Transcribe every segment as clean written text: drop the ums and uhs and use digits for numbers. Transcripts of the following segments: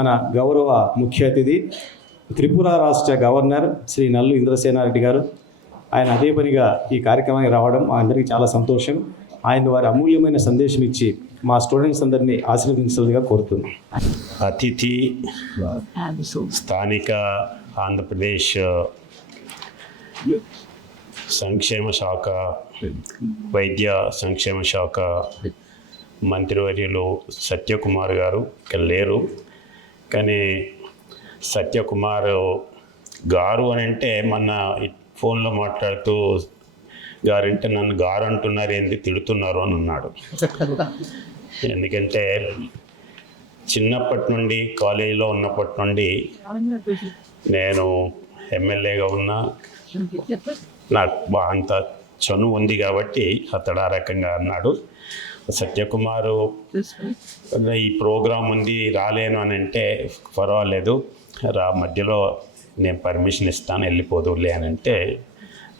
మన గౌరవ ముఖ్య అతిథి త్రిపుర రాష్ట్ర గవర్నర్ శ్రీ నల్లు ఇంద్రసేనారెడ్డి గారు. ఆయన అదే పనిగా ఈ కార్యక్రమానికి రావడం మా అందరికీ చాలా సంతోషం. ఆయన వారి అమూల్యమైన సందేశం ఇచ్చి మా స్టూడెంట్స్ అందరినీ ఆశీర్వదించాలని కోరుతున్నాం. అతిథి స్థానిక ఆంధ్రప్రదేశ్ సంక్షేమ శాఖ, వైద్య సంక్షేమ శాఖ మంత్రివర్యులు సత్యకుమార్ గారు ఇక్కడ లేరు. కానీ సత్యకుమార్ గారు అని అంటే మొన్న ఫోన్లో మాట్లాడుతూ గారంటే నన్ను గారు అంటున్నారు, ఏంది తిడుతున్నారు అని అన్నాడు. ఎందుకంటే చిన్నప్పటి నుండి కాలేజీలో ఉన్నప్పటి నుండి నేను ఎమ్మెల్యేగా ఉన్నా, నాకు అంత చనువు ఉంది కాబట్టి అతడు ఆ రకంగా అన్నాడు. సత్యకుమారు ఈ ప్రోగ్రాం ఉంది రాలేను అని అంటే పర్వాలేదు మధ్యలో నేను పర్మిషన్ ఇస్తాను వెళ్ళిపోదులే అని అంటే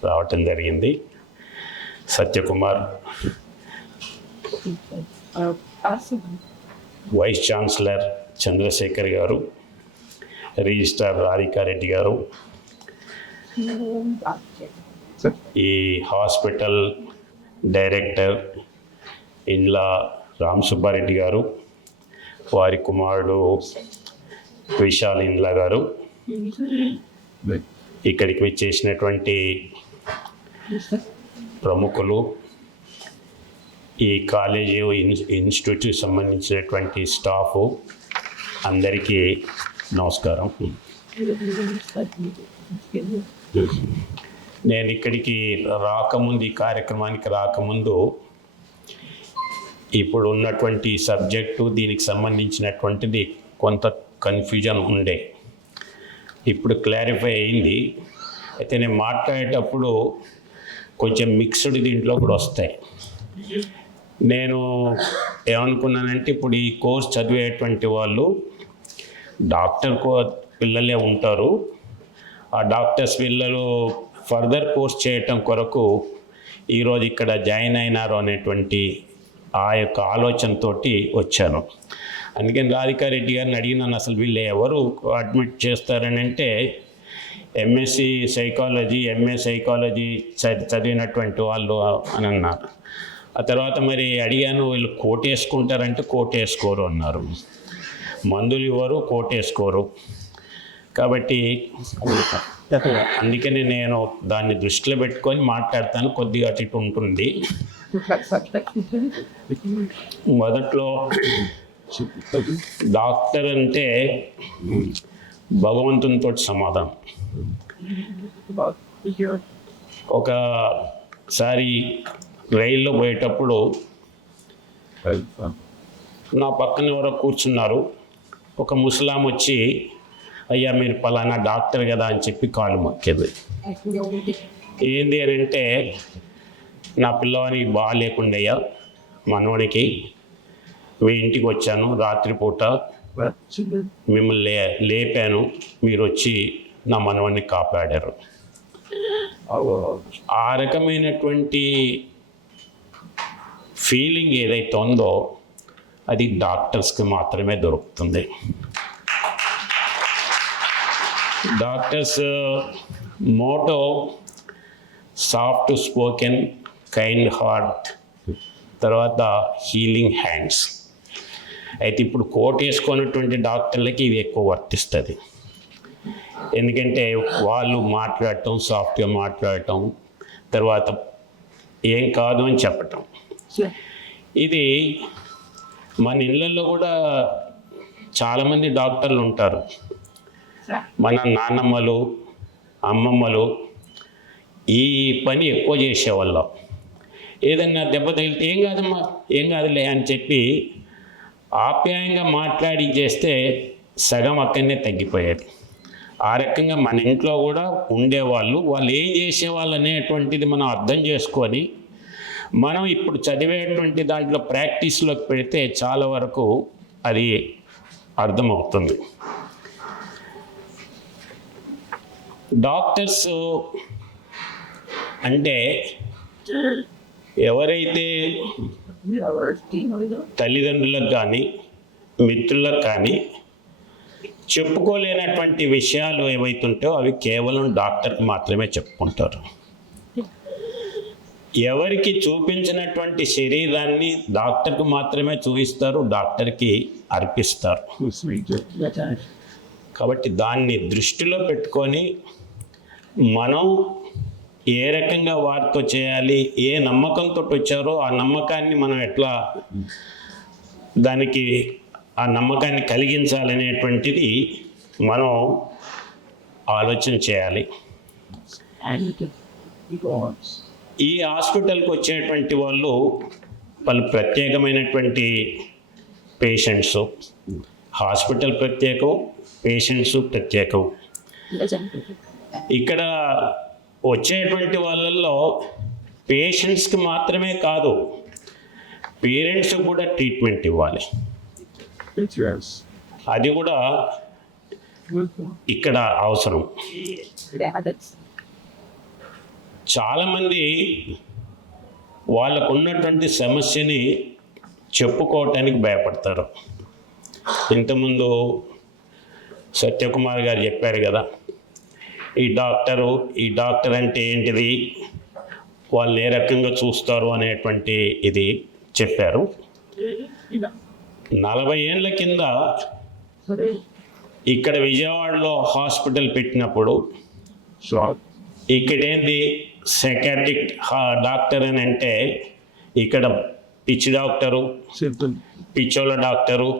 రావటం జరిగింది. సత్యకుమార్ వైస్ ఛాన్సలర్ చంద్రశేఖర్ గారు, రిజిస్ట్రార్ రాధికారెడ్డి గారు, ఈ హాస్పిటల్ డైరెక్టర్ ఇండ్ల రామ్ సుబ్బారెడ్డి గారు, వారి కుమారుడు విశాల్ ఇండ్ల గారు, ఇక్కడికి వచ్చేసినటువంటి ప్రముఖులు, ఈ కాలేజీ ఇన్స్టిట్యూట్కి సంబంధించినటువంటి స్టాఫు అందరికీ నమస్కారం. నేను ఇక్కడికి రాకముందు, ఈ కార్యక్రమానికి రాకముందు ఇప్పుడు ఉన్నటువంటి సబ్జెక్టు దీనికి సంబంధించినటువంటిది కొంత కన్ఫ్యూజన్ ఉండే, ఇప్పుడు క్లారిఫై అయింది. అయితే నేను మాట్లాడేటప్పుడు కొంచెం మిక్స్డ్ దీంట్లో కూడా వస్తాయి. నేను ఏమనుకున్నానంటే ఇప్పుడు ఈ కోర్స్ చదివేటువంటి వాళ్ళు డాక్టర్ పిల్లలే ఉంటారు, ఆ డాక్టర్స్ పిల్లలు ఫర్దర్ కోర్స్ చేయటం కొరకు ఈరోజు ఇక్కడ జాయిన్ అయినారు అనేటువంటి ఆ యొక్క ఆలోచనతోటి వచ్చాను. అందుకని రాధికారెడ్డి గారిని అడిగినాను, అసలు వీళ్ళు ఎవరు అడ్మిట్ చేస్తారని అంటే ఎంఎస్సి సైకాలజీ, ఎంఏ సైకాలజీ చదివినటువంటి వాళ్ళు అని అన్నారు. ఆ తర్వాత మరి అడిగాను, వీళ్ళు కోట్ వేసుకుంటారంటే కోట్ వేసుకోరు అన్నారు, మందులు ఇవ్వరు, కోట్ వేసుకోరు. కాబట్టి అందుకని నేను దాన్ని దృష్టిలో పెట్టుకొని మాట్లాడతాను, కొద్దిగా అటు ఇటు ఉంటుంది. మొదట్లో డాక్టర్ అంటే భగవంతునితో సమాధానం. ఒకసారి రైల్లో పోయేటప్పుడు నా పక్కన ఎవరో కూర్చున్నారు, ఒక ముసలాం వచ్చి అయ్యా మీరు పలానా డాక్టర్ కదా అని చెప్పి కాలు మొక్కేది. ఏంది అని అంటే నా పిల్లవానికి బాగాలేకుండయ్యా, మనవనికి మీ ఇంటికి వచ్చాను, రాత్రిపూట మిమ్మల్ని లేపాను, మీరు వచ్చి నా మనవన్ని కాపాడారు. ఆ రకమైనటువంటి ఫీలింగ్ ఏదైతే ఉందో అది డాక్టర్స్కి మాత్రమే దొరుకుతుంది. Doctors motto soft spoken, kind heart, తర్వాత హీలింగ్ హ్యాండ్స్. అయితే ఇప్పుడు కోట్ వేసుకున్నటువంటి డాక్టర్లకి ఇది ఎక్కువ వర్తిస్తుంది. ఎందుకంటే వాళ్ళు మాట్లాడటం, సాఫ్ట్గా మాట్లాడటం, తర్వాత ఏం కాదు అని చెప్పటం. ఇది మన ఇళ్ళల్లో కూడా చాలామంది డాక్టర్లు ఉంటారు. మన నాన్నమ్మలు, అమ్మమ్మలు ఈ పని ఎక్కువ చేసేవాళ్ళం. ఏదన్నా దెబ్బ తగిలితే ఏం కాదమ్మా, ఏం కాదులే అని చెప్పి ఆప్యాయంగా మాట్లాడి చేస్తే సగం అక్కడనే తగ్గిపోయేది. ఆ రకంగా మన ఇంట్లో కూడా ఉండేవాళ్ళు, వాళ్ళు ఏం చేసేవాళ్ళు అనేటువంటిది మనం అర్థం చేసుకొని మనం ఇప్పుడు చదివేటువంటి దాంట్లో ప్రాక్టీస్లోకి పెడితే చాలా వరకు అది అర్థమవుతుంది. డాక్టర్స్ అంటే ఎవరైతే తల్లిదండ్రులకు కానీ మిత్రులకు కానీ చెప్పుకోలేనటువంటి విషయాలు ఏవైతుంటాయో అవి కేవలం డాక్టర్కి మాత్రమే చెప్పుకుంటారు. ఎవరికి చూపించినటువంటి శరీరాన్ని డాక్టర్కి మాత్రమే చూపిస్తారు, డాక్టర్కి అర్పిస్తారు. కాబట్టి దాన్ని దృష్టిలో పెట్టుకొని మనం ఏ రకంగా వారితో చేయాలి, ఏ నమ్మకంతో వచ్చారో ఆ నమ్మకాన్ని మనం ఎట్లా దానికి ఆ నమ్మకాన్ని కలిగించాలనేటువంటిది మనం ఆలోచన చేయాలి. ఈ హాస్పిటల్కి వచ్చేటువంటి వాళ్ళు ప్రత్యేకమైనటువంటి పేషెంట్స్. హాస్పిటల్ ప్రత్యేకం, పేషెంట్స్ ప్రత్యేకం. ఇక్కడ వచ్చేటువంటి వాళ్ళల్లో పేషెంట్స్కి మాత్రమే కాదు, పేరెంట్స్ కూడా ట్రీట్మెంట్ ఇవ్వాలి. అది కూడా ఇక్కడ అవసరం. చాలామంది వాళ్ళకు ఉన్నటువంటి సమస్యని చెప్పుకోవటానికి భయపడతారు. ఇంతకుముందు సత్యకుమార్ గారు చెప్పారు కదా, ఈ డాక్టర్ అంటే ఏంటిది, వాళ్ళు ఏ రకంగా చూస్తారు అనేటువంటి ఇది చెప్పారు. 40 ఏళ్ళ కింద ఇక్కడ విజయవాడలో హాస్పిటల్ పెట్టినప్పుడు ఇక్కడేంది సైకాట్రిక్ డాక్టర్ అని అంటే ఇక్కడ పిచ్చి డాక్టరు, పిచ్చోళ్ళ డాక్టరు,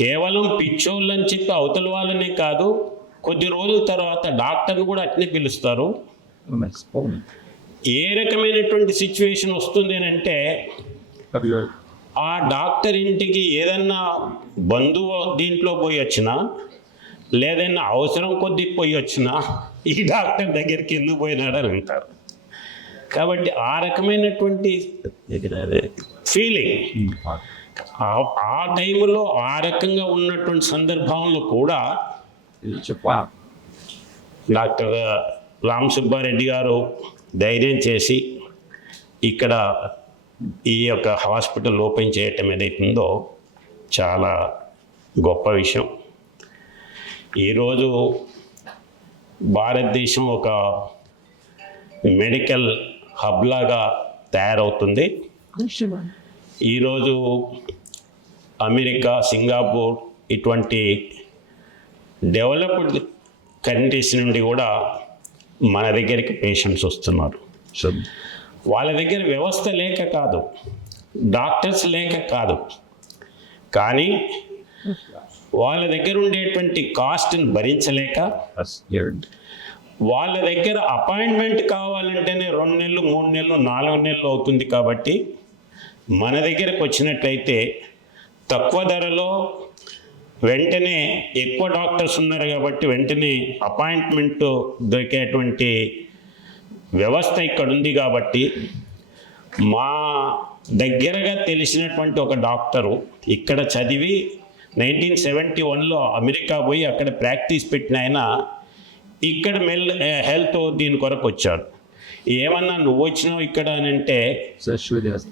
కేవలం పిచ్చోళ్ళని చెప్పి అవతల వాళ్ళనే కాదు, కొద్ది రోజుల తర్వాత డాక్టర్ని కూడా అట్నే పిలుస్తారు. ఏ రకమైనటువంటి సిచ్యువేషన్ వస్తుంది అని అంటే ఆ డాక్టర్ ఇంటికి ఏదన్నా బంధువు దీంట్లో పోయి వచ్చినా, లేదన్నా అవసరం కొద్ది పోయి వచ్చినా ఈ డాక్టర్ దగ్గరికి ఎందుకు పోయినాడని అంటారు. కాబట్టి ఆ రకమైనటువంటి ఫీలింగ్ ఆ టైంలో ఆ రకంగా ఉన్నటువంటి సందర్భంలో కూడా డాక్టర్ రామ్ సుబ్బారెడ్డి గారు ధైర్యం చేసి ఇక్కడ ఈ యొక్క హాస్పిటల్ ఓపెన్ చేయటం ఏదైతుందో చాలా గొప్ప విషయం. ఈరోజు భారతదేశం ఒక మెడికల్ హబ్ లాగా తయారవుతుంది. ఈరోజు అమెరికా, సింగపూర్ ఇటువంటి డెవలప్డ్ కంట్రీస్ నుండి కూడా మన దగ్గరికి పేషెంట్స్ వస్తున్నారు. వాళ్ళ దగ్గర వ్యవస్థ లేక కాదు, డాక్టర్స్ లేక కాదు, కానీ వాళ్ళ దగ్గర ఉండేటువంటి కాస్ట్ని భరించలేక వాళ్ళ దగ్గర అపాయింట్మెంట్ కావాలంటేనే 2 నెలలు, 3 నెలలు, 4 నెలలు అవుతుంది. కాబట్టి మన దగ్గరకు వచ్చినట్లయితే తక్కువ ధరలో వెంటనే ఎక్కువ డాక్టర్స్ ఉన్నారు కాబట్టి వెంటనే అపాయింట్మెంట్ దొరికేటువంటి వ్యవస్థ ఇక్కడ ఉంది. కాబట్టి మా దగ్గరగా తెలిసినటువంటి ఒక డాక్టరు ఇక్కడ చదివి 1971లో అమెరికా పోయి అక్కడ ప్రాక్టీస్ పెట్టిన ఆయన ఇక్కడ హెల్త్ దీని కొరకు వచ్చాడు. ఏమన్నా నువ్వు వచ్చినావు ఇక్కడ అని అంటే,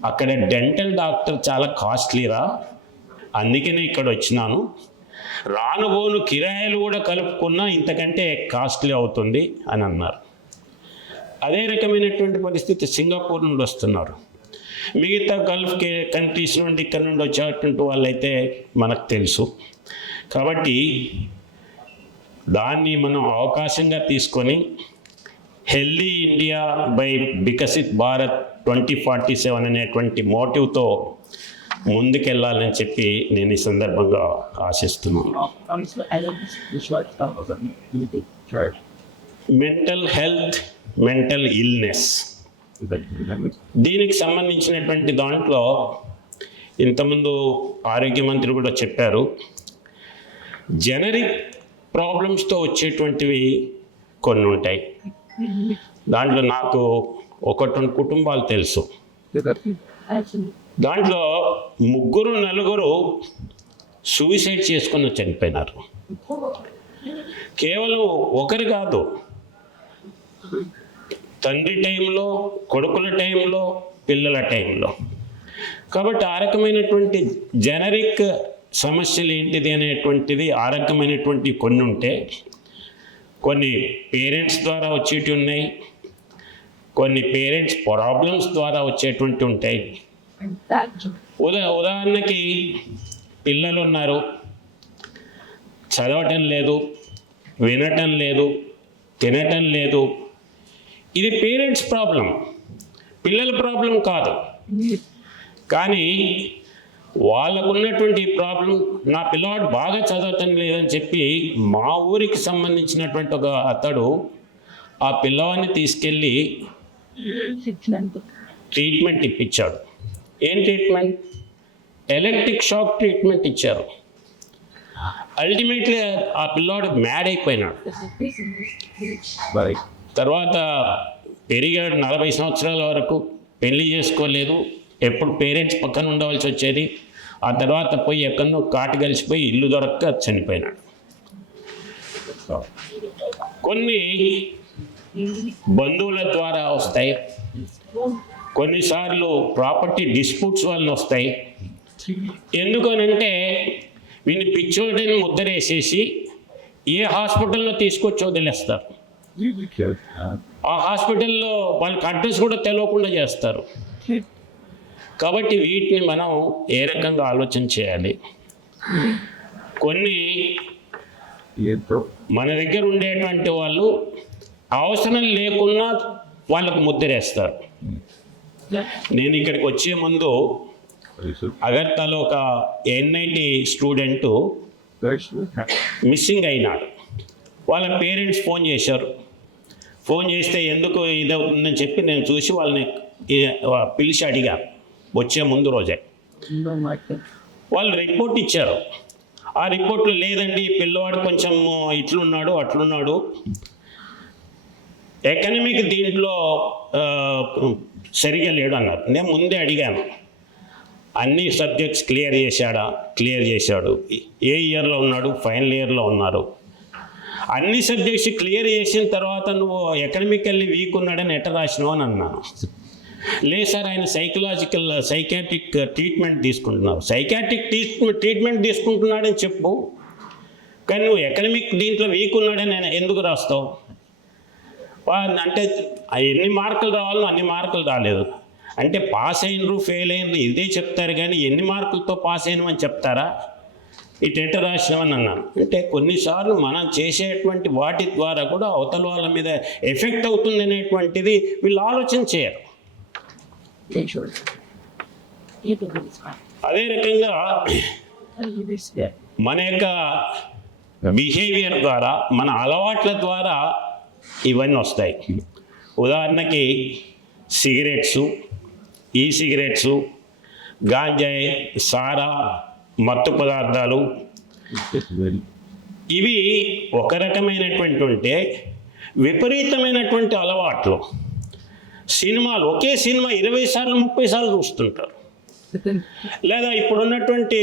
అక్కడ డెంటల్ డాక్టర్ చాలా కాస్ట్లీరా, అందుకనే ఇక్కడ వచ్చినాను, రానుబోను కిరాయిలు కూడా కలుపుకున్నా ఇంతకంటే కాస్ట్లీ అవుతుంది అని అన్నారు. అదే రకమైనటువంటి పరిస్థితి సింగపూర్ నుండి వస్తున్నారు. మిగతా గల్ఫ్ కంట్రీస్ నుండి ఇక్కడ నుండి వచ్చేటువంటి వాళ్ళైతే మనకు తెలుసు. కాబట్టి దాన్ని మనం అవకాశంగా తీసుకొని healthy India by Viksit Bharat 2047 అనేటువంటి మోటివ్తో ముందుకెళ్ళాలని చెప్పి నేను ఈ సందర్భంగా ఆశిస్తున్నాను. మెంటల్ హెల్త్, మెంటల్ ఇల్నెస్, దీనికి సంబంధించినటువంటి దాంట్లో ఇంతకుముందు ఆరోగ్య మంత్రి కూడా చెప్పారు. జనరిక్ ప్రాబ్లమ్స్తో వచ్చేటువంటివి కొన్ని ఉంటాయి. దాంట్లో నాకు 1-2 కుటుంబాలు తెలుసు. దాంట్లో 3-4 సూసైడ్ చేసుకుని చనిపోయినారు. కేవలం ఒకరు కాదు, తండ్రి టైంలో, కొడుకుల టైంలో, పిల్లల టైంలో. కాబట్టి ఆ రకమైనటువంటి జనరిక్ సమస్యలు ఏంటిది అనేటువంటిది ఆ రకమైనటువంటి కొన్ని ఉంటే, కొన్ని పేరెంట్స్ ద్వారా వచ్చేటి ఉన్నాయి, కొన్ని పేరెంట్స్ ప్రాబ్లమ్స్ ద్వారా వచ్చేటువంటి ఉంటాయి. ఉదాహరణకి పిల్లలు ఉన్నారు, చదవటం లేదు, వినటం లేదు, తినటం లేదు. ఇది పేరెంట్స్ ప్రాబ్లం, పిల్లల ప్రాబ్లం కాదు. కానీ వాళ్ళకున్నటువంటి ప్రాబ్లం, నా పిల్లవాడు బాగా చదవటం లేదని చెప్పి మా ఊరికి సంబంధించినటువంటి ఒక అతడు ఆ పిల్లవాడిని తీసుకెళ్ళి ట్రీట్మెంట్ ఇప్పించాడు. ఏం ట్రీట్మెంట్? ఎలక్ట్రిక్ షాక్ ట్రీట్మెంట్ ఇచ్చారు. అల్టిమేట్లీ ఆ పిల్లవాడు మ్యాడ్ అయిపోయినాడు. తర్వాత పెరిగాడు, 40 సంవత్సరాల వరకు పెళ్లి చేసుకోలేదు, ఎప్పుడు పేరెంట్స్ పక్కన ఉండవలసి వచ్చేది. ఆ తర్వాత పోయి ఎక్కడో కాటు కలిసిపోయి ఇల్లు దొరక్క చనిపోయినాడు. కొన్ని బంధువుల ద్వారా వస్తాయి, కొన్నిసార్లు ప్రాపర్టీ డిస్ప్యూట్స్ వల్ల వస్తాయి. ఎందుకనంటే వీని పిచ్చోడిని ముద్రేసేసి ఏ హాస్పిటల్లో తీసుకొచ్చి వదిలేస్తారు. ఆ హాస్పిటల్లో వాళ్ళకి అడ్రస్ కూడా తెలియకుండా చేస్తారు. కాబట్టి వీటిని మనం ఏ రకంగా ఆలోచన చేయాలి? కొన్ని మన దగ్గర ఉండేటువంటి వాళ్ళు అవసరం లేకున్నా వాళ్ళకు ముద్రేస్తారు. నేను ఇక్కడికి వచ్చే ముందు అగర్తలో ఒక NIT స్టూడెంట్ మిస్సింగ్ అయినాడు. వాళ్ళ పేరెంట్స్ ఫోన్ చేశారు. ఫోన్ చేస్తే ఎందుకు ఇదవుతుందని చెప్పి నేను చూసి వాళ్ళని పిలిచి అడిగా వచ్చే ముందు రోజే. వాళ్ళు రిపోర్ట్ ఇచ్చారు. ఆ రిపోర్ట్లో లేదండి, పిల్లవాడు కొంచెం ఇట్లున్నాడు అట్లున్నాడు, ఎకనమిక్ దీంట్లో సరిగా లేడు అన్నారు. నేను ముందే అడిగాను, అన్ని సబ్జెక్ట్స్ క్లియర్ చేశాడా? క్లియర్ చేశాడు. ఏ ఇయర్లో ఉన్నాడు? ఫైనల్ ఇయర్లో ఉన్నారు. అన్ని సబ్జెక్ట్స్ క్లియర్ చేసిన తర్వాత నువ్వు ఎకనమికల్లీ వీక్ ఉన్నాడని ఎట్ట రాసినావు అని అన్నాను. లేదు సార్, ఆయన సైకాట్రిక్ ట్రీట్మెంట్ తీసుకుంటున్నారు. సైకాట్రిక్ ట్రీట్మెంట్ తీసుకుంటున్నాడని చెప్పు, కానీ నువ్వు ఎకనమిక్ దీంట్లో వీక్ ఉన్నాడని ఎందుకు రాస్తావు? అంటే ఎన్ని మార్కులు రావాలో అన్ని మార్కులు రాలేదు అంటే పాస్ అయినరు ఫెయిల్ అయినరు ఇదే చెప్తారు, కానీ ఎన్ని మార్కులతో పాస్ అయినమని చెప్తారా? ఇటు ఎట్ట రాసినామని అన్నాను. అంటే కొన్నిసార్లు మనం చేసేటువంటి వాటి ద్వారా కూడా అవతల వాళ్ళ మీద ఎఫెక్ట్ అవుతుంది అనేటువంటిది వీళ్ళు ఆలోచన చేయరు. అదే రకంగా మన యొక్క బిహేవియర్ ద్వారా, మన అలవాట్ల ద్వారా ఇవన్నీ వస్తాయి. ఉదాహరణకి సిగరెట్సు, ఈ సిగరెట్సు, గాంజాయి, సారా, మత్తు పదార్థాలు, ఇవి ఒక రకమైనటువంటి ఉంటే విపరీతమైనటువంటి అలవాట్లు. సినిమాలు, ఒకే సినిమా 20 సార్లు 30 సార్లు చూస్తుంటారు. లేదా ఇప్పుడున్నటువంటి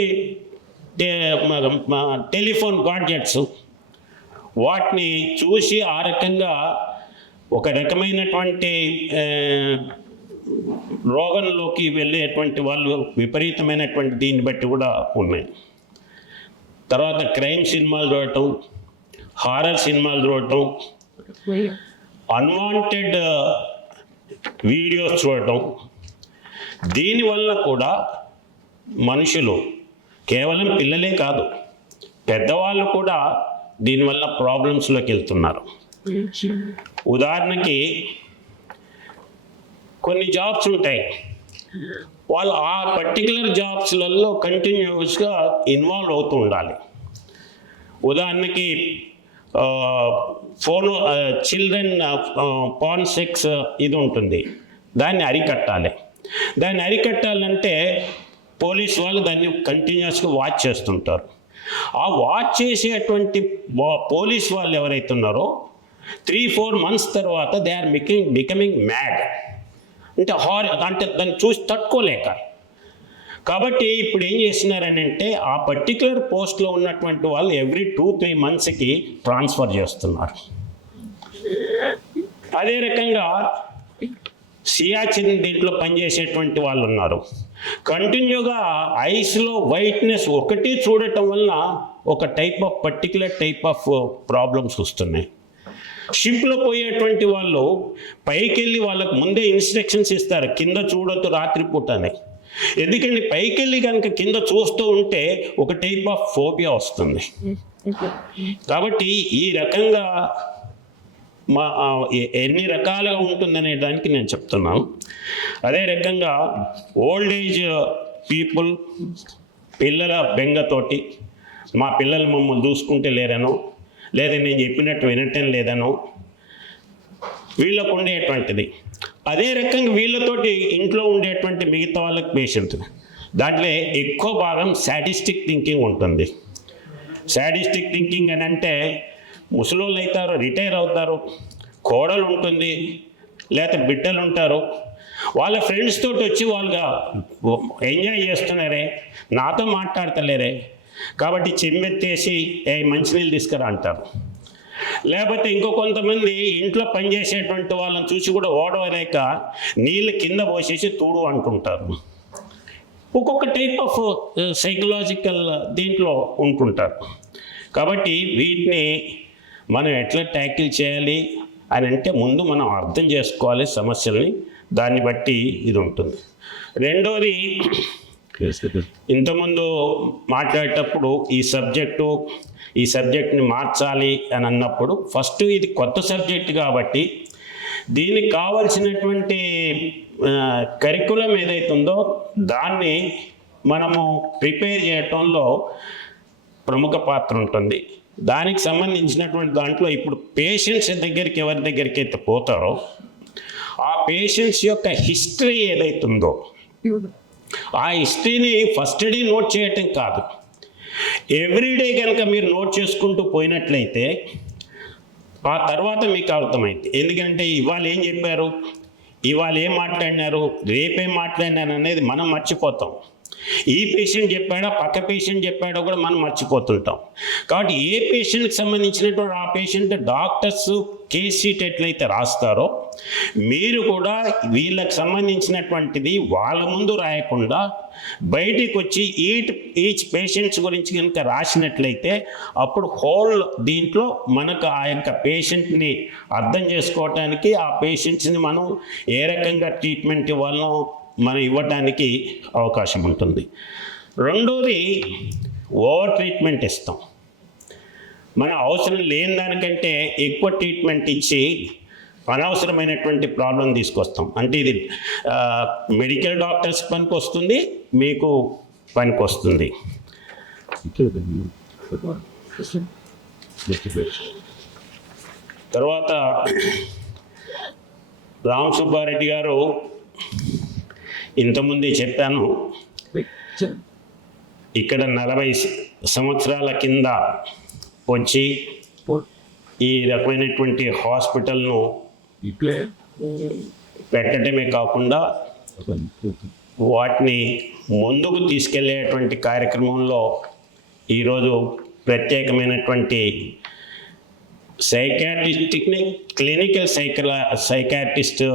టెలిఫోన్ గాడ్జెట్స్, వాటిని చూసి ఆ రకంగా ఒక రకమైనటువంటి రోగంలోకి వెళ్ళేటువంటి వాళ్ళు విపరీతమైనటువంటి దీన్ని బట్టి కూడా ఉన్నాయి. తర్వాత క్రైమ్ సినిమాలు చూడటం, హారర్ సినిమాలు చూడటం, అన్వాంటెడ్ వీడియోస్ చూడటం, దీనివల్ల కూడా మనుషులు, కేవలం పిల్లలే కాదు పెద్దవాళ్ళు కూడా దీనివల్ల ప్రాబ్లమ్స్లోకి వెళ్తున్నారు. ఉదాహరణకి కొన్ని జాబ్స్ ఉంటాయి, వాళ్ళు ఆ పర్టికులర్ జాబ్స్లలో కంటిన్యూస్గా ఇన్వాల్వ్ అవుతూ ఉండాలి. ఉదాహరణకి చిల్డ్రన్ పార్న్ సెక్స్ ఇది ఉంటుంది, దాన్ని అరికట్టాలి. దాన్ని అరికట్టాలంటే పోలీస్ వాళ్ళు దాన్ని కంటిన్యూస్గా వాచ్ చేస్తుంటారు. ఆ వాచ్ చేసేటువంటి పోలీస్ వాళ్ళు ఎవరైతే ఉన్నారో 3-4 months తర్వాత దే ఆర్ బికమింగ్ మ్యాడ్. అంటే దాన్ని చూసి తట్టుకోలేక. కాబట్టి ఇప్పుడు ఏం చేస్తున్నారని అంటే ఆ పర్టికులర్ పోస్ట్లో ఉన్నటువంటి వాళ్ళు ఎవ్రీ 2-3 monthsకి ట్రాన్స్ఫర్ చేస్తున్నారు. అదే రకంగా సియాచిన్ దీంట్లో పనిచేసేటువంటి వాళ్ళు ఉన్నారు. కంటిన్యూగా ఐస్లో వైట్నెస్ ఒకటి చూడటం వలన ఒక పర్టికులర్ టైప్ ఆఫ్ ప్రాబ్లమ్స్ వస్తున్నాయి. షిప్లో పోయేటువంటి వాళ్ళు పైకి వెళ్ళి వాళ్ళకు ముందే ఇన్స్ట్రక్షన్స్ ఇస్తారు, కింద చూడొద్దు రాత్రిపూట అని. ఎందుకంటే పైకి వెళ్ళి కనుక కింద చూస్తూ ఉంటే ఒక టైప్ ఆఫ్ ఫోబియా వస్తుంది. కాబట్టి ఈ రకంగా ఎన్ని రకాలుగా ఉంటుందనే దానికి నేను చెప్తున్నాను. అదే రకంగా ఓల్డ్ ఏజ్ పీపుల్ పిల్లల బెంగతోటి మా పిల్లలు మమ్మల్ని చూసుకుంటే లేరనో, లేదా నేను చెప్పినట్టు వినటం లేదనో వీళ్ళకు ఉండేటువంటిది. అదే రకంగా వీళ్ళతోటి ఇంట్లో ఉండేటువంటి మిగతా వాళ్ళకి పేషెంట్, దాంట్లో ఎక్కువ భాగం సాడిస్టిక్ థింకింగ్ ఉంటుంది. సాడిస్టిక్ థింకింగ్ అని అంటే ముసలోళ్ళు అవుతారు, రిటైర్ అవుతారు, కోడలు ఉంటుంది, లేకపోతే బిడ్డలు ఉంటారు, వాళ్ళ ఫ్రెండ్స్ తోటి వచ్చి వాళ్ళుగా ఎంజాయ్ చేస్తున్నారే, నాతో మాట్లాడతలేరే, కాబట్టి చెమ్మెత్తేసి మంచినీళ్ళు తీసుకురా అంటారు. లేకపోతే ఇంకో కొంతమంది ఇంట్లో పనిచేసేటువంటి వాళ్ళని చూసి కూడా ఓడవలేక నీళ్ళు కింద పోసేసి తూడు అంటుంటారు. ఒక్కొక్క టైప్ ఆఫ్ సైకలాజికల్ దీంట్లో ఉంటుంటారు. కాబట్టి వీటిని మనం ఎట్లా ట్యాకిల్ చేయాలి అని అంటే ముందు మనం అర్థం చేసుకోవాలి సమస్యల్ని, దాన్ని బట్టి ఇది ఉంటుంది. రెండోది, ఇంతకుముందు మాట్లాడేటప్పుడు ఈ సబ్జెక్ట్ని మార్చాలి అని అన్నప్పుడు ఫస్ట్ ఇది కొత్త సబ్జెక్ట్ కాబట్టి దీనికి కావాల్సినటువంటి కరికులం ఏదైతుందో దాన్ని మనము ప్రిపేర్ చేయటంలో ప్రముఖ పాత్ర ఉంటుంది. దానికి సంబంధించినటువంటి దాంట్లో ఇప్పుడు పేషెంట్స్ దగ్గరికి ఎవరి దగ్గరికి అయితే పోతారో ఆ పేషెంట్స్ యొక్క హిస్టరీ ఏదైతుందో ఆ హిస్టరీని ఫస్ట్ డే నోట్ చేయటం కాదు, ఎవ్రీడే కనుక మీరు నోట్ చేసుకుంటూ పోయినట్లయితే ఆ తర్వాత మీకు అర్థమైంది. ఎందుకంటే ఇవాళ ఏం చెప్పారు, ఇవాళ ఏం మాట్లాడినారు, రేపేం మాట్లాడినారు అనేది మనం మర్చిపోతాం. ఈ పేషెంట్ చెప్పాడా, పక్క పేషెంట్ చెప్పాడో కూడా మనం మర్చిపోతుంటాం. కాబట్టి ఏ పేషెంట్కి సంబంధించినటువంటి ఆ పేషెంట్ డాక్టర్స్ కేస్ షీట్ ఎట్లయితే రాస్తారో మీరు కూడా వీళ్ళకి సంబంధించినటువంటిది వాళ్ళ ముందు రాయకుండా బయటికి వచ్చి ఈచ్ పేషెంట్స్ గురించి కనుక రాసినట్లయితే అప్పుడు హోల్ దీంట్లో మనకు ఆ యొక్క పేషెంట్ని అర్థం చేసుకోవటానికి, ఆ పేషెంట్స్ని మనం ఏ రకంగా ట్రీట్మెంట్ ఇవ్వాలనో మనం ఇవ్వటానికి అవకాశం ఉంటుంది. రెండోది, ఓవర్ ట్రీట్మెంట్ ఇస్తాం. మన అవసరం లేని దానికంటే ఎక్కువ ట్రీట్మెంట్ ఇచ్చి అనవసరమైనటువంటి ప్రాబ్లం తీసుకొస్తాం. అంటే ఇది మెడికల్ డాక్టర్స్ పనికి వస్తుంది, మీకు పనికి వస్తుంది. తర్వాత రామ్ సుబ్బారెడ్డి గారు ఇంతకుముందే చెప్పాను, ఇక్కడ 40 సంవత్సరాల కింద వచ్చి ఈ రకమైనటువంటి హాస్పిటల్ను పెట్టడమే కాకుండా వాటిని ముందుకు తీసుకెళ్లేటువంటి కార్యక్రమంలో ఈరోజు ప్రత్యేకమైనటువంటి సైకాట్రిస్ట్ని క్లినికల్ సైకాట్రిస్ట్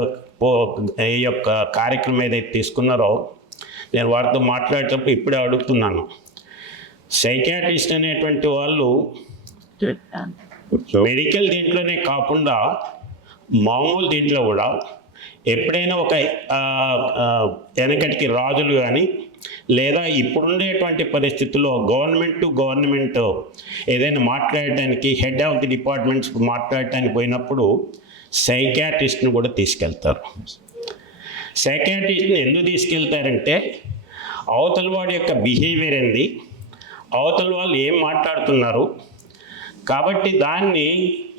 ఈ యొక్క కార్యక్రమం ఏదైతే తీసుకున్నారో నేను వారితో మాట్లాడేటప్పుడు ఇప్పుడే అడుగుతున్నాను. సైకాట్రిస్ట్ అనేటువంటి వాళ్ళు మెడికల్ దీంట్లోనే కాకుండా మామూలు దీంట్లో కూడా ఎప్పుడైనా ఒక వెనకటికి రాజులు కానీ లేదా ఇప్పుడుండేటువంటి పరిస్థితుల్లో గవర్నమెంట్ టు గవర్నమెంట్ ఏదైనా మాట్లాడడానికి హెడ్ ఆఫ్ ది డిపార్ట్మెంట్స్ మాట్లాడటానికి పోయినప్పుడు సైకాట్రిస్ట్ని కూడా తీసుకెళ్తారు. సైకాట్రిస్ట్ని ఎందుకు తీసుకెళ్తారంటే అవతల వాడి యొక్క బిహేవియర్ ఏంది, అవతల వాళ్ళు ఏం మాట్లాడుతున్నారు, కాబట్టి దాన్ని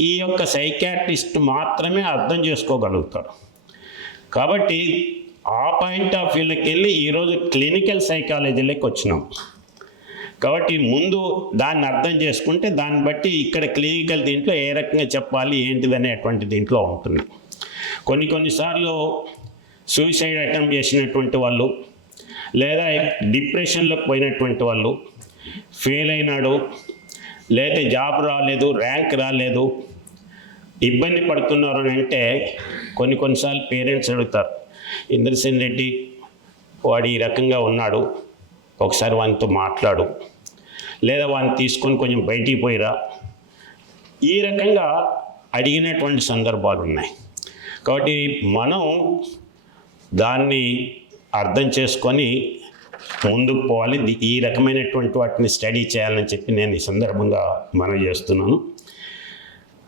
ఈ యొక్క సైకాట్రిస్ట్ మాత్రమే అర్థం చేసుకోగలుగుతారు. కాబట్టి ఆ పాయింట్ ఆఫ్ వ్యూలోకి వెళ్ళి ఈరోజు క్లినికల్ సైకాలజీలోకి వచ్చినాం. కాబట్టి ముందు దాన్ని అర్థం చేసుకుంటే దాన్ని బట్టి ఇక్కడ క్లినికల్ దీంట్లో ఏ రకంగా చెప్పాలి ఏంటిది అనేటువంటి దీంట్లో ఉంటుంది. కొన్నిసార్లు సూసైడ్ అటెంప్ట్ చేసినటువంటి వాళ్ళు లేదా డిప్రెషన్లోకి పోయినటువంటి వాళ్ళు, ఫెయిల్ అయినాడు, లేదా జాబ్ రాలేదు, ర్యాంక్ రాలేదు, ఇబ్బంది పడుతున్నారు అని అంటే కొన్నిసార్లు పేరెంట్స్ అడుగుతారు, ఇంద్రసేన్ రెడ్డి వాడు ఈ రకంగా ఉన్నాడు, ఒకసారి వానితో మాట్లాడు, లేదా వాడిని తీసుకొని కొంచెం బయటికి పోయిరా, ఈ రకంగా అడిగినటువంటి సందర్భాలు ఉన్నాయి. కాబట్టి మనం దాన్ని అర్థం చేసుకొని ముందుకు పోవాలి. ఈ రకమైనటువంటి వాటిని స్టడీ చేయాలని చెప్పి నేను ఈ సందర్భంగా మనవి చేస్తున్నాను.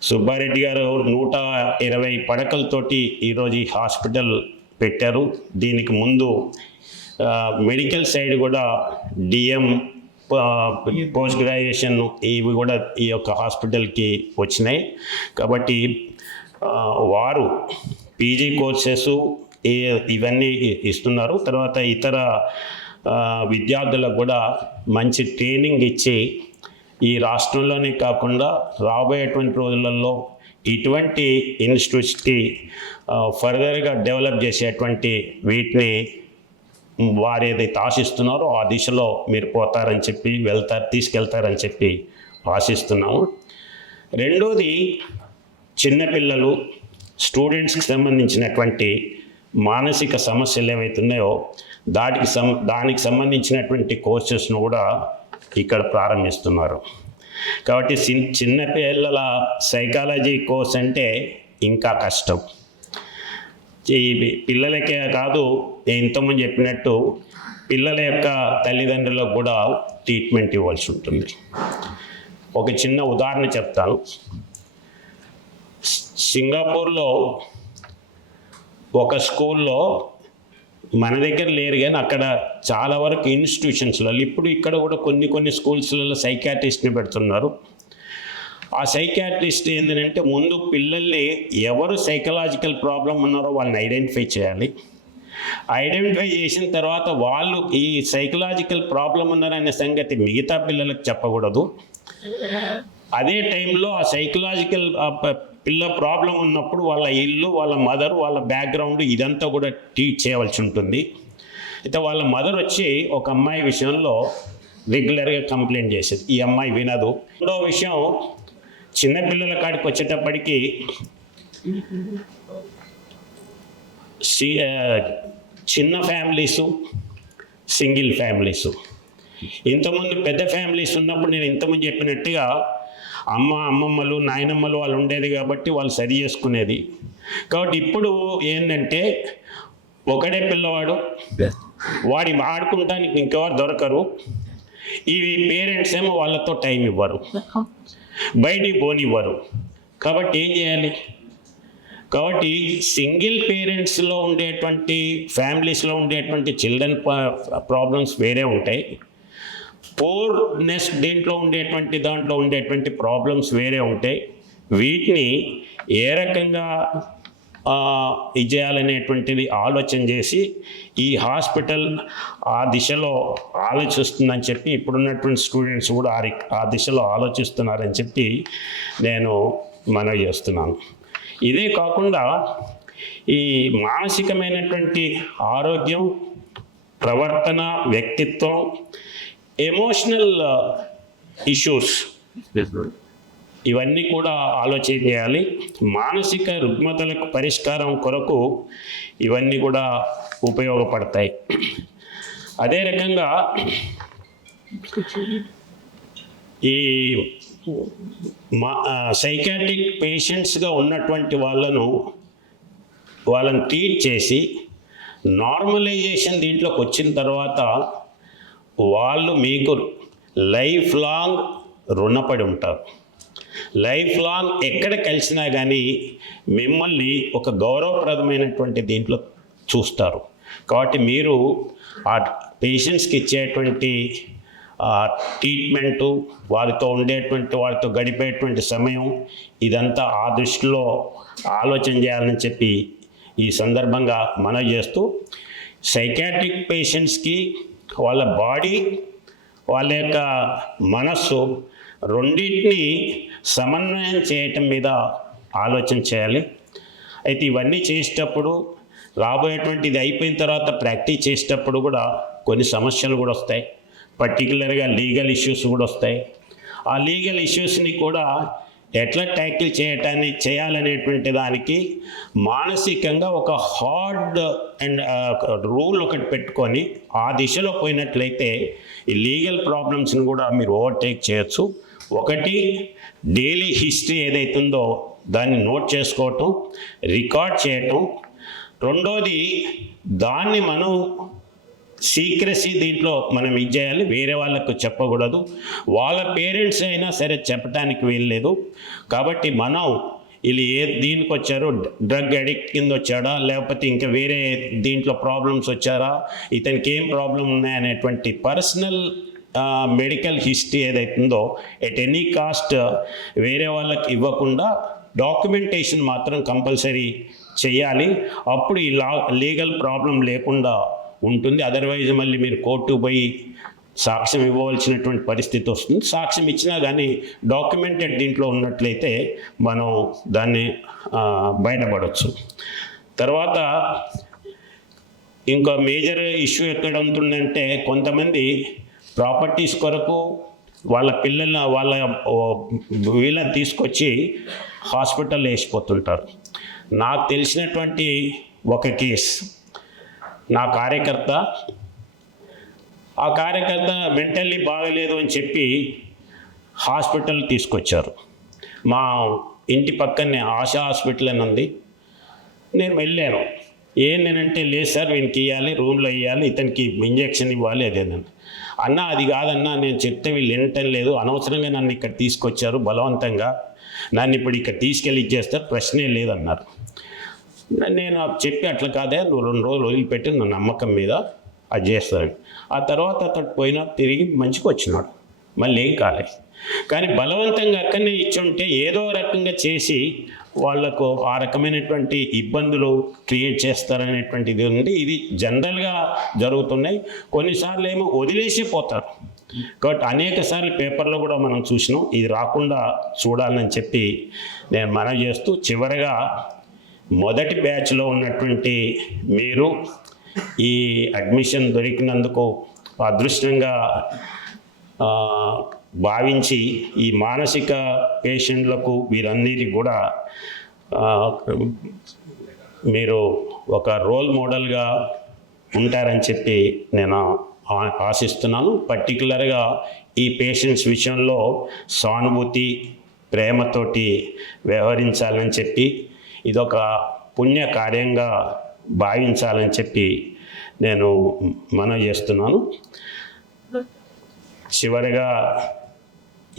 సుబ్బారెడ్డి గారు 120 పడకలతోటి ఈరోజు ఈ హాస్పిటల్ పెట్టారు. దీనికి ముందు మెడికల్ సైడ్ కూడా డిఎం, పోస్ట్ గ్రాడ్యుయేషన్ ఇవి కూడా ఈ యొక్క హాస్పిటల్కి వచ్చినాయి. కాబట్టి వారు పీజీ కోర్సెస్ ఇవన్నీ ఇస్తున్నారు. తర్వాత ఇతర విద్యార్థులకు కూడా మంచి ట్రైనింగ్ ఇచ్చి ఈ రాష్ట్రంలోనే కాకుండా రాబోయేటువంటి రోజులలో ఇటువంటి ఇన్స్టిట్యూట్స్కి ఫర్దర్గా డెవలప్ చేసేటువంటి వీటిని వారు ఏదైతే ఆశిస్తున్నారో ఆ దిశలో మీరు పోతారని చెప్పి తీసుకెళ్తారని చెప్పి ఆశిస్తున్నాము. రెండోది, చిన్నపిల్లలు స్టూడెంట్స్కి సంబంధించినటువంటి మానసిక సమస్యలు ఏవైతున్నాయో దానికి సంబంధించినటువంటి కోర్సెస్ను కూడా ఇక్కడ ప్రారంభిస్తున్నారు. కాబట్టి చిన్నపిల్లల సైకాలజీ కోర్స్ అంటే ఇంకా కష్టం. ఈ పిల్లలకే కాదు, ఇంతకుముందు చెప్పినట్టు పిల్లల యొక్క తల్లిదండ్రులకు కూడా ట్రీట్మెంట్ ఇవ్వాల్సి ఉంటుంది. ఒక చిన్న ఉదాహరణ చెప్తాను. సింగపూర్లో ఒక స్కూల్లో, మన దగ్గర లేరు కానీ అక్కడ చాలా వరకు ఇన్స్టిట్యూషన్స్లలో ఇప్పుడు ఇక్కడ కూడా కొన్ని స్కూల్స్లలో సైకాట్రిస్ట్ని పెడుతున్నారు. ఆ సైకాట్రిస్ట్ ఏంటంటే ముందు పిల్లల్ని ఎవరు సైకలాజికల్ ప్రాబ్లం ఉన్నారో వాళ్ళని ఐడెంటిఫై చేయాలి. ఐడెంటిఫై చేసిన తర్వాత వాళ్ళు ఈ సైకలాజికల్ ప్రాబ్లం ఉన్నారనే సంగతి మిగతా పిల్లలకు చెప్పకూడదు. అదే టైంలో ఆ సైకలాజికల్ పిల్ల ప్రాబ్లం ఉన్నప్పుడు వాళ్ళ ఇల్లు, వాళ్ళ మదర్, వాళ్ళ బ్యాక్గ్రౌండ్ ఇదంతా కూడా టీచ్ చేయవలసి ఉంటుంది. అయితే వాళ్ళ మదర్ వచ్చి ఒక అమ్మాయి విషయంలో రెగ్యులర్గా కంప్లైంట్ చేసేది, ఈ అమ్మాయి వినదు. రెండో విషయం, చిన్నపిల్లల కాడికి వచ్చేటప్పటికి చిన్న ఫ్యామిలీసు, సింగిల్ ఫ్యామిలీసు. ఇంతకుముందు పెద్ద ఫ్యామిలీస్ ఉన్నప్పుడు నేను ఇంతకుముందు చెప్పినట్టుగా అమ్మమ్మలు, నాయనమ్మలు వాళ్ళు ఉండేది కాబట్టి వాళ్ళు సరి చేసుకునేది. కాబట్టి ఇప్పుడు ఏంటంటే ఒకడే పిల్లవాడు, వాడి ఆడుకుంటానికి ఇంకెవరు దొరకరు. ఈ పేరెంట్స్ ఏమో వాళ్ళతో టైం ఇవ్వరు, బయటికి పోనివ్వరు. కాబట్టి ఏం చేయాలి? కాబట్టి సింగిల్ పేరెంట్స్లో ఉండేటువంటి ఫ్యామిలీస్లో ఉండేటువంటి చిల్డ్రన్ ప్రాబ్లమ్స్ వేరే ఉంటాయి. పోర్నెస్ దాంట్లో ఉండేటువంటి ప్రాబ్లమ్స్ వేరే ఉంటాయి. వీటిని ఏ రకంగా ఇది చేయాలనేటువంటిది ఆలోచన చేసి ఈ హాస్పిటల్ ఆ దిశలో ఆలోచిస్తుందని చెప్పి ఇప్పుడున్నటువంటి స్టూడెంట్స్ కూడా ఆ దిశలో ఆలోచిస్తున్నారని చెప్పి నేను మనవి చేస్తున్నాను. ఇదే కాకుండా ఈ మానసికమైనటువంటి ఆరోగ్యం, ప్రవర్తన, వ్యక్తిత్వం, ఎమోషనల్ ఇష్యూస్ ఇవన్నీ కూడా ఆలోచన చేయాలి. మానసిక రుగ్మతలకు పరిష్కారం కొరకు ఇవన్నీ కూడా ఉపయోగపడతాయి. అదే రకంగా ఈ సైకాట్రిక్ పేషెంట్స్గా ఉన్నటువంటి వాళ్ళని ట్రీట్ చేసి నార్మలైజేషన్ దీంట్లోకి వచ్చిన తర్వాత వాళ్ళు మీకు లైఫ్ లాంగ్ రుణపడి ఉంటారు. లైఫ్ లాంగ్ ఎక్కడ కలిసినా కానీ మిమ్మల్ని ఒక గౌరవప్రదమైనటువంటి దీంట్లో చూస్తారు. కాబట్టి మీరు ఆ పేషెంట్స్కి ఇచ్చేటువంటి ట్రీట్మెంటు, వారితో గడిపేటువంటి సమయం, ఇదంతా ఆ దృష్టిలో ఆలోచన చేయాలని చెప్పి ఈ సందర్భంగా మనవి చేస్తూ, సైకాట్రిక్ పేషెంట్స్కి వాళ్ళ బాడీ, వాళ్ళ యొక్క మనస్సు రెండింటినీ సమన్వయం చేయటం మీద ఆలోచన చేయాలి. అయితే ఇవన్నీ చేసేటప్పుడు రాబోయేటువంటి ఇది అయిపోయిన తర్వాత ప్రాక్టీస్ చేసేటప్పుడు కూడా కొన్ని సమస్యలు కూడా వస్తాయి. పర్టికులర్గా లీగల్ ఇష్యూస్ కూడా వస్తాయి. ఆ లీగల్ ఇష్యూస్ని కూడా ఎట్లా ట్యాకిల్ చేయాలనేటువంటి దానికి మానసికంగా ఒక హార్డ్ అండ్ రూల్ ఒకటి పెట్టుకొని ఆ దిశలో పోయినట్లయితే ఈ లీగల్ ప్రాబ్లమ్స్ని కూడా మీరు ఓవర్టేక్ చేయొచ్చు. ఒకటి, డైలీ హిస్టరీ ఏదైతుందో దాన్ని నోట్ చేసుకోవటం, రికార్డ్ చేయటం. రెండోది, దాన్ని మనం సీక్రెసీ దీంట్లో మనం ఇది చేయాలి, వేరే వాళ్ళకు చెప్పకూడదు. వాళ్ళ పేరెంట్స్ అయినా సరే చెప్పడానికి వీల్లేదు. కాబట్టి మనం వీళ్ళు దీనికి వచ్చారో డ్రగ్ అడిక్ట్ కింద వచ్చాడా, లేకపోతే ఇంకా వేరే దీంట్లో ప్రాబ్లమ్స్ వచ్చారా, ఇతనికి ఏం ప్రాబ్లం ఉన్నాయనేటువంటి పర్సనల్ మెడికల్ హిస్టరీ ఏదైతుందో ఎట్ ఎనీ కాస్ట్ వేరే వాళ్ళకి ఇవ్వకుండా డాక్యుమెంటేషన్ మాత్రం కంపల్సరీ చేయాలి. అప్పుడు ఈ లీగల్ ప్రాబ్లం లేకుండా ఉంటుంది. అదర్వైజ్ మళ్ళీ మీరు కోర్టుకు పోయి సాక్ష్యం ఇవ్వవలసినటువంటి పరిస్థితి వస్తుంది. సాక్ష్యం ఇచ్చినా కానీ డాక్యుమెంటెడ్ దీంట్లో ఉన్నట్లయితే మనం దాన్ని బయటపడవచ్చు. తర్వాత ఇంకా మేజర్ ఇష్యూ ఎక్కడ ఉంటుందంటే, కొంతమంది ప్రాపర్టీస్ కొరకు వాళ్ళ పిల్లల వీళ్ళని తీసుకొచ్చి హాస్పిటల్లో వేసిపోతుంటారు. నాకు తెలిసినటువంటి ఒక కేసు, నా కార్యకర్త మెంటల్లీ బాగలేదు అని చెప్పి హాస్పిటల్ తీసుకొచ్చారు. మా ఇంటి పక్కనే ఆశా హాస్పిటల్ అని ఉంది. నేను వెళ్ళాను. ఏంటంటే, లేదు సార్ వీనికి ఇవ్వాలి, రూమ్లో ఇవ్వాలి, ఇతనికి ఇంజెక్షన్ ఇవ్వాలి, అదేనని. అన్న అది కాదన్నా, నేను చెప్తే వీళ్ళు వినటం లేదు, అనవసరంగా నన్ను ఇక్కడ తీసుకొచ్చారు బలవంతంగా, నన్ను ఇప్పుడు ఇక్కడ తీసుకెళ్ళి ఇచ్చేస్తారు, ప్రశ్నే లేదన్నారు. నేను చెప్పి, అట్లా కాదే, నువ్వు 2 రోజులు వదిలిపెట్టి నా నమ్మకం మీద అది చేస్తాను. ఆ తర్వాత అతడు పోయినా తిరిగి మంచిగా వచ్చినాడు, మళ్ళీ ఏం కాలేదు. కానీ బలవంతంగా అక్కడనే ఇచ్చుంటే ఏదో రకంగా చేసి వాళ్లకు ఆ రకమైనటువంటి ఇబ్బందులు క్రియేట్ చేస్తారనేటువంటిది ఉంది. ఇది జనరల్గా జరుగుతున్నాయి. కొన్నిసార్లు ఏమో వదిలేసి పోతారు. కాబట్టి అనేక సార్లు పేపర్లో కూడా మనం చూసినాం. ఇది రాకుండా చూడాలని చెప్పి నేను మనవి చేస్తూ, చివరగా మొదటి బ్యాచ్లో ఉన్నటువంటి మీరు ఈ అడ్మిషన్ దొరికినందుకు అదృష్టంగా భావించి ఈ మానసిక పేషెంట్లకు వీరందరికీ కూడా మీరు ఒక రోల్ మోడల్గా ఉంటారని చెప్పి నేను ఆశిస్తున్నాను. పర్టికులర్గా ఈ పేషెంట్స్ విషయంలో సానుభూతి, ప్రేమతోటి వ్యవహరించాలని చెప్పి, ఇదొక పుణ్య కార్యంగా భావించాలని చెప్పి నేను మనవి చేస్తున్నాను. చివరిగా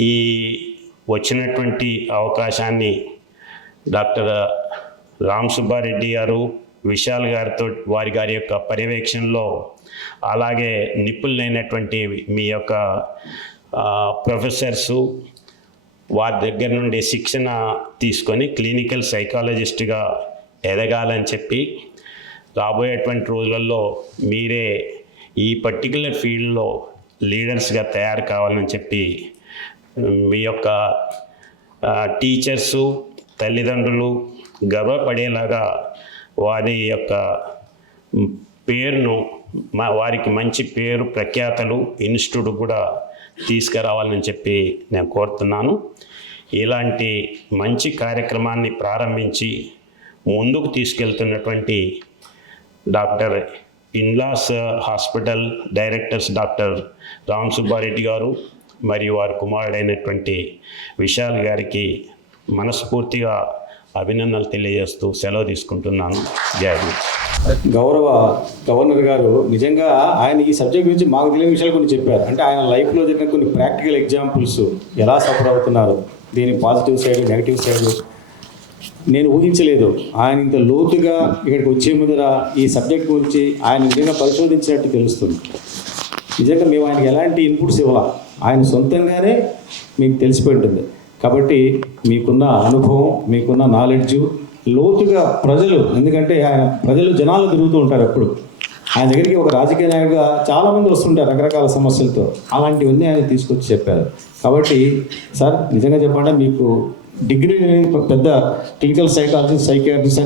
ఈ వచ్చినటువంటి అవకాశాన్ని డాక్టర్ రామ్ సుబ్బారెడ్డి గారు, విశాల్ గారితో వారి యొక్క పర్యవేక్షణలో, అలాగే నిపుణులైనటువంటి మీ యొక్క ప్రొఫెసర్సు వారి దగ్గర నుండి శిక్షణ తీసుకొని క్లినికల్ సైకాలజిస్ట్గా ఎదగాలని చెప్పి, రాబోయేటువంటి రోజులలో మీరే ఈ పర్టికులర్ ఫీల్డ్లో లీడర్స్గా తయారు కావాలని చెప్పి, మీ యొక్క టీచర్సు, తల్లిదండ్రులు గర్వపడేలాగా వారి యొక్క పేరును, వారికి మంచి పేరు ప్రఖ్యాతలు ఇన్స్టిట్యూట్ కూడా తీసుకురావాలని చెప్పి నేను కోరుతున్నాను. ఇలాంటి మంచి కార్యక్రమాన్ని ప్రారంభించి ముందుకు తీసుకెళ్తున్నటువంటి డాక్టర్ ఇన్లాస్ hospital directors doctor Ram Subbareddy గారు మరియు వారి కుమారుడైనటువంటి విశాల్ గారికి మనస్ఫూర్తిగా అభినందనలు తెలియజేస్తూ సెలవు తీసుకుంటున్నాను. జై హింద్. గౌరవ గవర్నర్ గారు నిజంగా ఆయన ఈ సబ్జెక్ట్ గురించి మాకు తెలియని విషయాలు కొన్ని చెప్పారు. అంటే ఆయన లైఫ్లో జరిగిన కొన్ని ప్రాక్టికల్ ఎగ్జాంపుల్స్, ఎలా సఫర్ అవుతున్నారు, దీని పాజిటివ్ సైడ్, నెగిటివ్ సైడ్ నేను ఊహించలేదు. ఆయన ఇంత లోతుగా ఇక్కడికి వచ్చే ముందర ఈ సబ్జెక్ట్ గురించి ఆయన నిజంగా పరిశోధించినట్టు తెలుస్తుంది. నిజంగా మేము ఆయనకి ఎలాంటి ఇన్పుట్స్ ఇవ్వాలి, ఆయన సొంతంగానే మీకు తెలిసిపోయి ఉంటుంది. కాబట్టి మీకున్న అనుభవం, మీకున్న నాలెడ్జు, లోతుగా ప్రజలు, ఎందుకంటే ఆయన జనాలు తిరుగుతూ ఉంటారు ఎప్పుడు. ఆయన దగ్గరికి ఒక రాజకీయ నాయకుడిగా చాలామంది వస్తుంటారు రకరకాల సమస్యలతో, అలాంటివన్నీ ఆయన తీసుకొచ్చి చెప్పారు. కాబట్టి సార్ నిజంగా చెప్పండి, మీకు డిగ్రీ పెద్ద క్లినికల్ సైకాలజిస్ట్, సైకియాట్రిస్ట్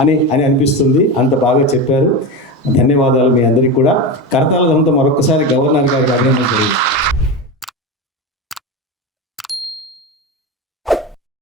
అని అనిపిస్తుంది. అంత బాగా చెప్పారు. ధన్యవాదాలు మీ అందరికీ కూడా. కరతాళ ధనంతో మరొకసారి గవర్నర్ గారికి అభినందనలు.